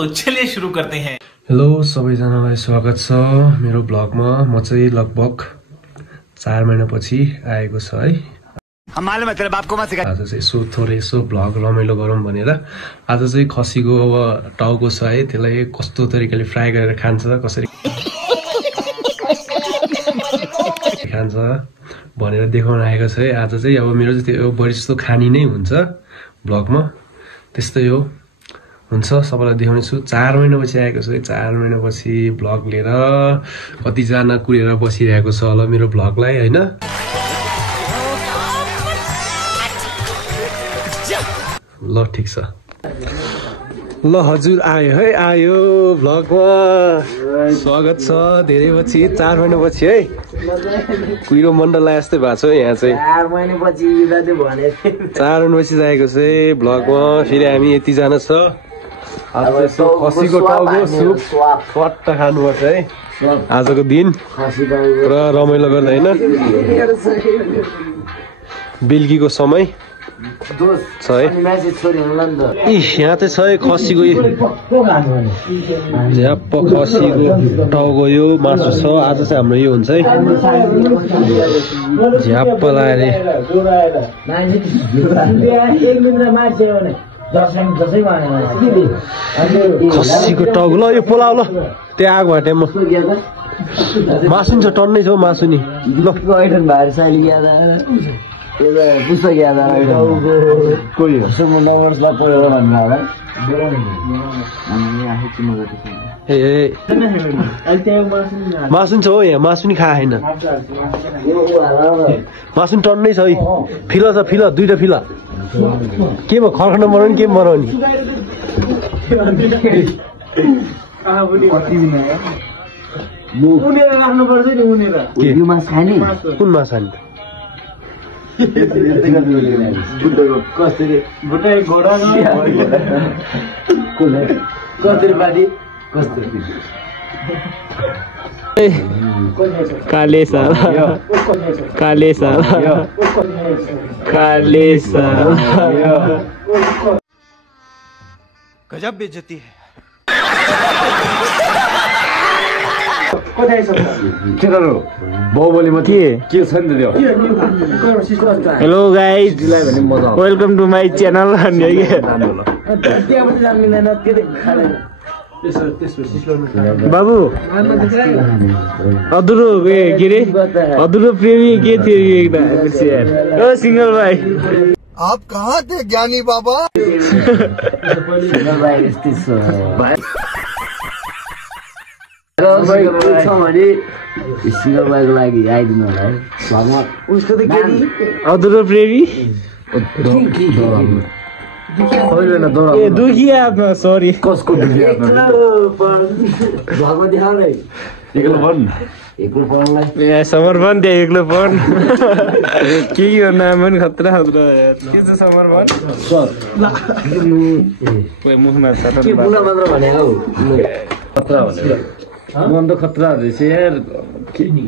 तो चलिए शुरू करते हैं। हेलो सबैजनालाई स्वागत छ मेरो ब्लगमा। म चाहिँ लगभग 4 महिनापछि आएको छ है। आज चाहिँ यसो ब्लग रमाइलो गरौँ भनेर आज चाहिँ खसीको अब टाउको छ है, त्यसलाई कस्तो तरिकाले फ्राई गरेर खान्छ, कसरी खान्छ भनेर देखाउन आएको छ है। आज चाहिँ अब मेरो चाहिँ त्यो बढी जस्तो खानी नै हुन्छ ब्लगमा, त्यस्तै हो हुन्छ, सबैलाई देखाउने छु। 4 महिनापछि आएको छु है। 4 महिनापछि ब्लग लिएर कतिजना कुरेर बसिरहेको छ होला मेरो ब्लगलाई होइन। ल ठिक छ, ल हजुर आयो है, आयो ब्लगमा स्वागत छ धेरै पछि, 4 महिनापछि है। कुहिरो मण्डला जस्तै भएको छ यहाँ चाहिँ 4 महिनापछि आएको चाहिँ ब्लगमा। फेरि हामी यतिजना छ। आज यसो खसीको टाउको सुप फट्ट खानुपर्छ है आजको दिन, पुरा रमाइलो गर्दा होइन। बेलुकीको समय छ है। यहाँ चाहिँ छ है खसीको झ्याप्प खसीको टाउको यो मासु छ। आज चाहिँ हाम्रो यो हुन्छ है झ्याप्प लाएर खसीको टाउको। ल यो पोलाउ, ल त्यहाँ आगो भाटेमा मासु नि छ, टन्नै छ हौ मासु नि। ल मासु नि छ हो यहाँ, मासु नि खा होइन, मासु नि टन्नै छ है। फिल छ, फिल 2टा फिल के भयो, खर्खण्ड बनाउने के बनाउने। कुन मासु खाने काले साला, काले साला, काले साला, गजब बेइज्जती है। Hello guys, welcome to my channel. बाबु अधुरो के अरे अधुरो प्रेमी के थियो सिंगल भाइ। आप कहाँ थे ज्ञानी बाबा? सिंगल भाइको लागि आइदिनु होला है। अधुरो प्रेमी दुखी आत्मा, सरी कसको दुखी आत्मा समर्पण त्यहाँ एक्लोपन के हो नाम पनि खतरा खतरा के छ समर्पण मुखमा मात्र भने हौ खतरा भनेर मन त खतरा रहेछ यार।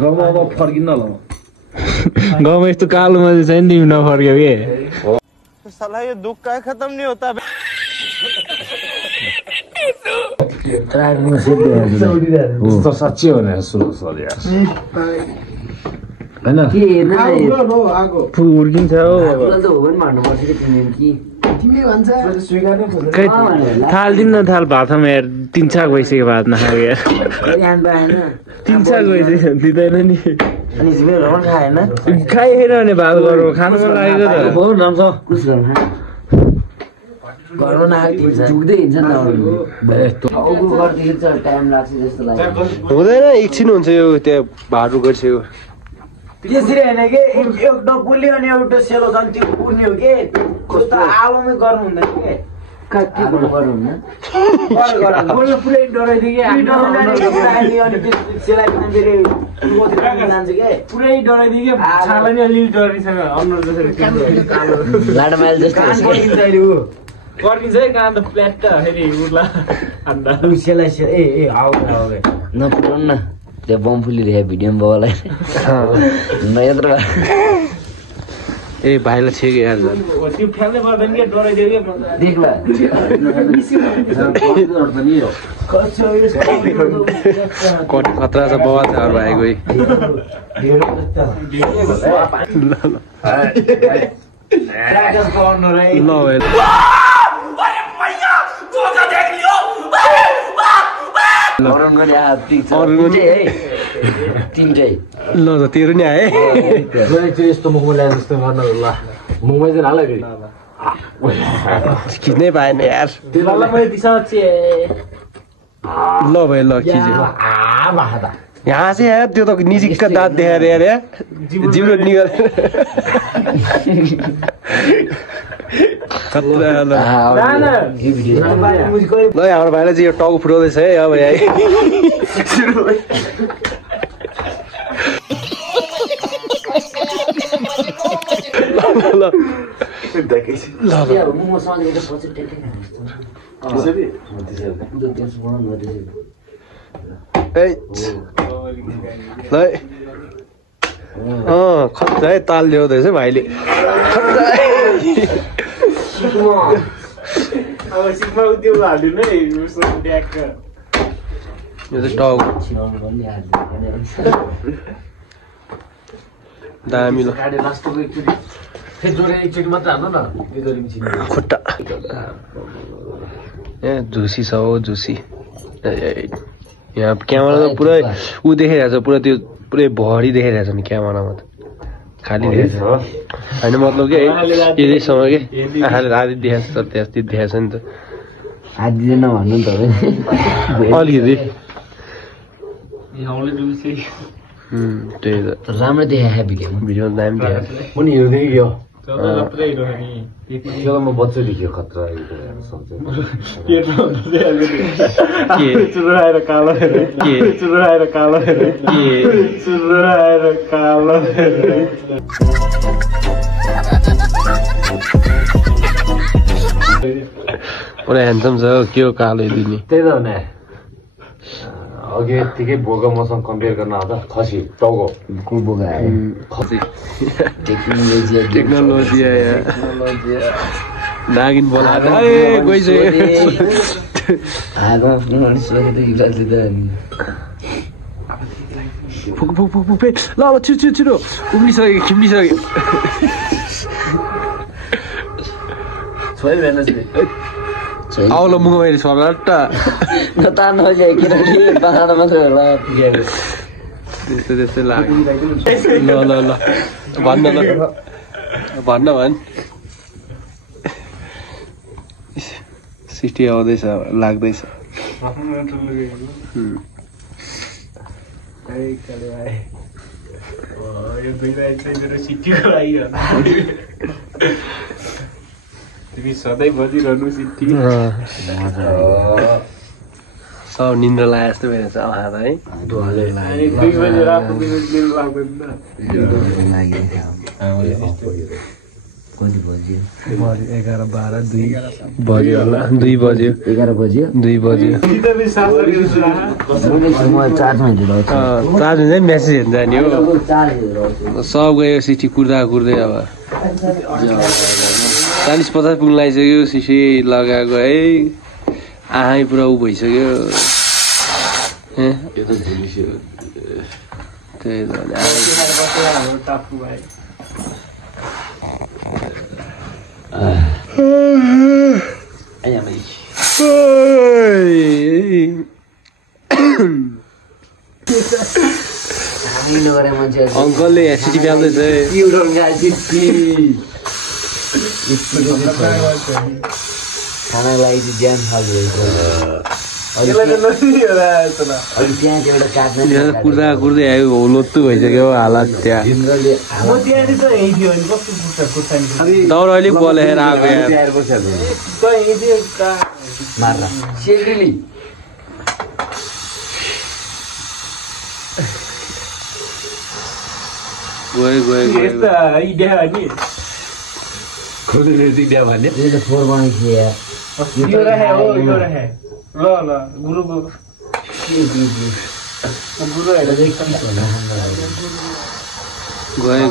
गाउँमा अब फर्किन ल, गाउँमा यस्तो कालोमा चाहिँ तिमी नफर्क्यौ के साला, ये दुख का खत्म नहीं होता। साँच्चै हो नि, सुन सर यार होइन हुर्किन्छ हौ। थाल दिन न, थाल भातमा यार 3 छाक भइसक्यो भात नखाएको यार। 3 छाक भइसक्यो दिँदैन नि, खाएन भने भात गरौँ, खानु मन लागेको हुँदैन, एकछिन हुन्छ यो त्यहाँ भाडु गरिसक्यो। त्यसरी होइन कि एउटा गुली अनि एउटा सेलो छ त्यो उड्ने हो कि कस्तो आलोमै गर्नु हुँदैन के पुरै डराइदियो पुरै डराइदियो छाला नि अलि डराइसँग अनुहार जसरी लाडमाइल जस्तो कर्किन्छ है कहाँ त प्ल्याट फेरि उर्ला अन्डा सेलाई ए आउ नपुराउनु न त्यो बम फुलिरहेको भिडियोमा बाबालाई न यत्रो ए भाइलाई छेक यार झन् त्यो फ्याल्दै पर्दैन के डराइदियो के देख्ला कति खतरा छ बवाल छ अरू भाइको ल त तेरो नि आए यस्तो मुखमा ल्याए जस्तो गर्न ल मुखमा चाहिँ हाल खिच्नै पाएन यार ल भाइ ल खिच्यो यहाँ चाहिँ यार त्यो त निजिकका दाँत देखाएर यार यार जिब्रो निगल ल हाम्रो भाइलाई चाहिँ यो टाउको फुटाउँदैछ है अब यहाँ खतरा है ताल ल्याउँदैछ भाइले यो चाहिँ टाउको दामी ल खुट्टा ए झुसी छ हो झुसी यहाँ क्यामेरा त पुरै ऊ देखाइरहेको छ पुरा त्यो पुरै भरि देखाइरहेको छ नि क्यामेरामा त खाली देखाएको छ होइन मतलब के यतिसम्म के आँखाले आधी देखाएको छ तर त्यहाँ देखाएको छ नि त आधी नभन्नु नि त अलिकति त्यही त राम्रो देखाएको भिडियोमा दामी देखाएको पनि हेर्दै यो म बच्चै देखियो खतरा पुरा ह्यान्डसम छ के हो कालो दिने त्यही त भने अघि यत्तिकै बोका मसँग कम्पेयर गर्न आउँदा खसी टाउको खसी टेक्नोलोजी नागिन बोलाएर ल अब छिटो छिटो उम्लिसक्यो खिम्लिसक्यो आउलो मुख मैले सर्लाट त्यस्तै त्यस्तै लाग्यो ल ल ल भन्न ल भन्न भन् सिटी आउँदैछ लाग्दैछ तिमी सधैँ बजिरहनु सिटी सब निन्द्रा लाए जस्तो भइरहेछ अब हात है 2 बजे रातको मिनट लाग्दैन कति बज्यो 11 12 2 बज्यो होला 2 बज्यो 11 बज्यो 2 बज्यो चार्ज हुन्छ मेसेज हेर्न जाने हो सब गयो सिटी कुर्दा कुर्दै अब 40-50 पुग्न लागिसक्यो सिसी लगाएको है आँखै पुरा उ भइसक्यो त्यही त अङ्कलले सिटी फ्याल्दैछ खाना लागि चाहिँ ज्यान कुर्दा कुर्दै आयो लोत्तु भइसक्यो हालत त्यहाँ दौड अलिक बोलेर आएको गयो गयो यो रहे हो यो रहे ल ल गुरुको गुरु हेरेर गयो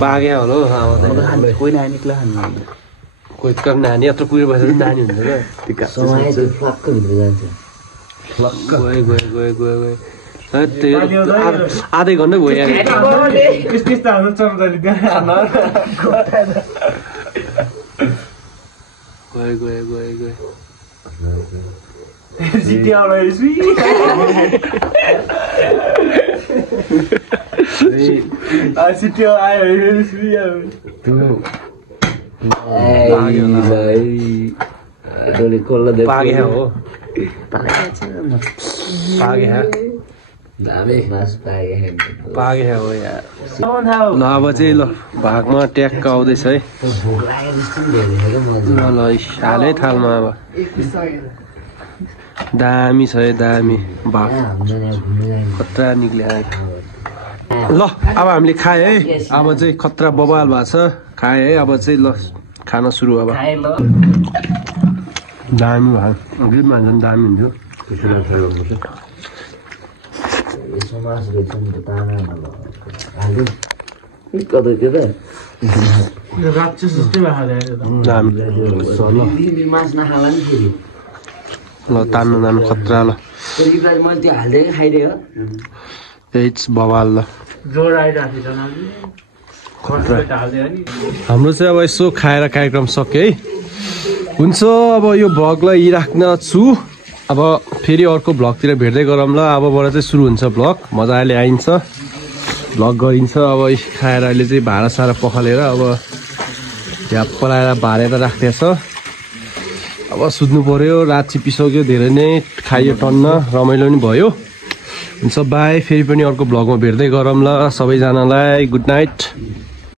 पागे होला कोही नानीको कोही त नानी यत्रो पुगेर बसेर नानी हुन्छ आधै घन्टा भयो पागे हो पागे हो यार ल अब चाहिँ ल भागमा ट्याक्क आउँदैछ है ल हालै थालमा अब दामी छ है दामी भाग खतरा निक्ल्यो ल अब हामीले खाए है अब चाहिँ खतरा बबाल भएको छ खाए है अब चाहिँ ल खाना सुरु अब दामी भाग ग्रिपमा झन् दामी हुन्थ्यो ल तान्नु तान्नु खतरा ल बबाल ल हाम्रो चाहिँ अब यसो खाएर कार्यक्रम सक्यो है हुन्छ अब यो भ्लगलाई यही राख्न छु अब फेरि अर्को भ्लगतिर भेट्दै गरौँला अबबाट चाहिँ सुरु हुन्छ भ्लग मजाले आइन्छ भ्लग गरिन्छ अब खाएर अहिले चाहिँ भाँडा सारा पखालेर अब झ्याप्प लगाएर भारेर राख्दैछ अब सुत्नु पर्यो रात चिपिसक्यो धेरै नै खाइयो टन्न रमाइलो नि भयो हुन्छ बाई फेरि पनि अर्को भ्लगमा भेट्दै गरौँला सबैजनालाई गुड नाइट